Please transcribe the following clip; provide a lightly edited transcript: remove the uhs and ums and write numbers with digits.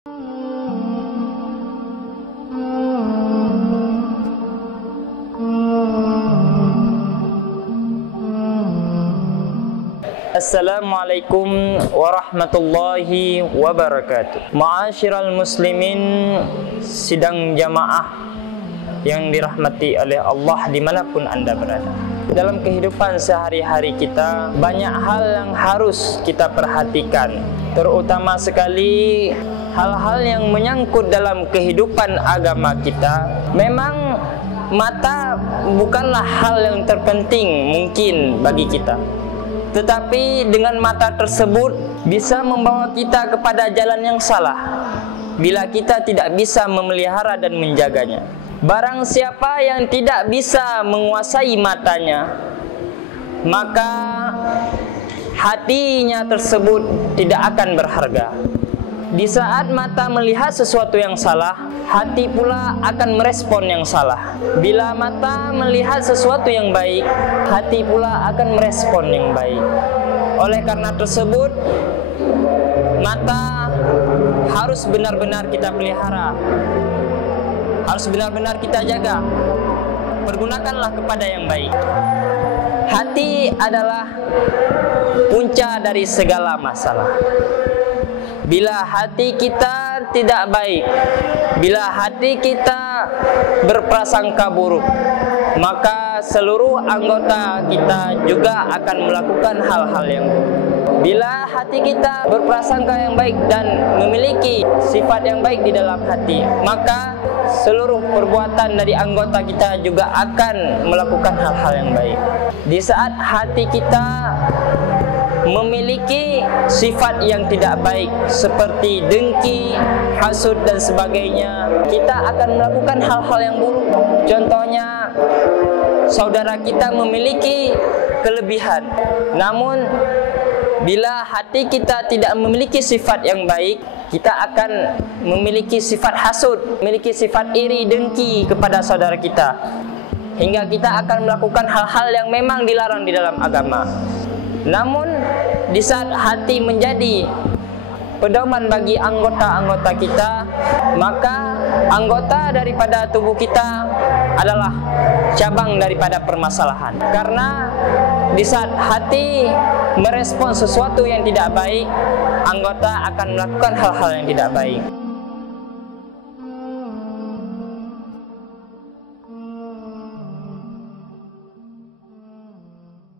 Assalamualaikum warahmatullahi wabarakatuh. Ma'asyiral muslimin, sidang jamaah yang dirahmati oleh Allah dimanapun Anda berada. Dalam kehidupan sehari-hari kita, banyak hal yang harus kita perhatikan, terutama sekali hal-hal yang menyangkut dalam kehidupan agama kita. Memang mata bukanlah hal yang terpenting mungkin bagi kita, tetapi dengan mata tersebut bisa membawa kita kepada jalan yang salah bila kita tidak bisa memelihara dan menjaganya. Barang siapa yang tidak bisa menguasai matanya, maka hatinya tersebut tidak akan berharga. Di saat mata melihat sesuatu yang salah, hati pula akan merespon yang salah. Bila mata melihat sesuatu yang baik, hati pula akan merespon yang baik. Oleh karena tersebut, mata harus benar-benar kita pelihara, harus benar-benar kita jaga. Pergunakanlah kepada yang baik. Hati adalah punca dari segala masalah. Bila hati kita tidak baik, bila hati kita berprasangka buruk, maka seluruh anggota kita juga akan melakukan hal-hal yang buruk. Bila hati kita berprasangka yang baik dan memiliki sifat yang baik di dalam hati, maka seluruh perbuatan dari anggota kita juga akan melakukan hal-hal yang baik. Di saat hati kita memiliki sifat yang tidak baik seperti dengki, hasud dan sebagainya, kita akan melakukan hal-hal yang buruk. Contohnya, saudara kita memiliki kelebihan, namun bila hati kita tidak memiliki sifat yang baik, kita akan memiliki sifat hasud, memiliki sifat iri, dengki kepada saudara kita, hingga kita akan melakukan hal-hal yang memang dilarang di dalam agama. Namun di saat hati menjadi pedoman bagi anggota-anggota kita, maka anggota daripada tubuh kita adalah cabang daripada permasalahan. Karena di saat hati merespon sesuatu yang tidak baik, anggota akan melakukan hal-hal yang tidak baik.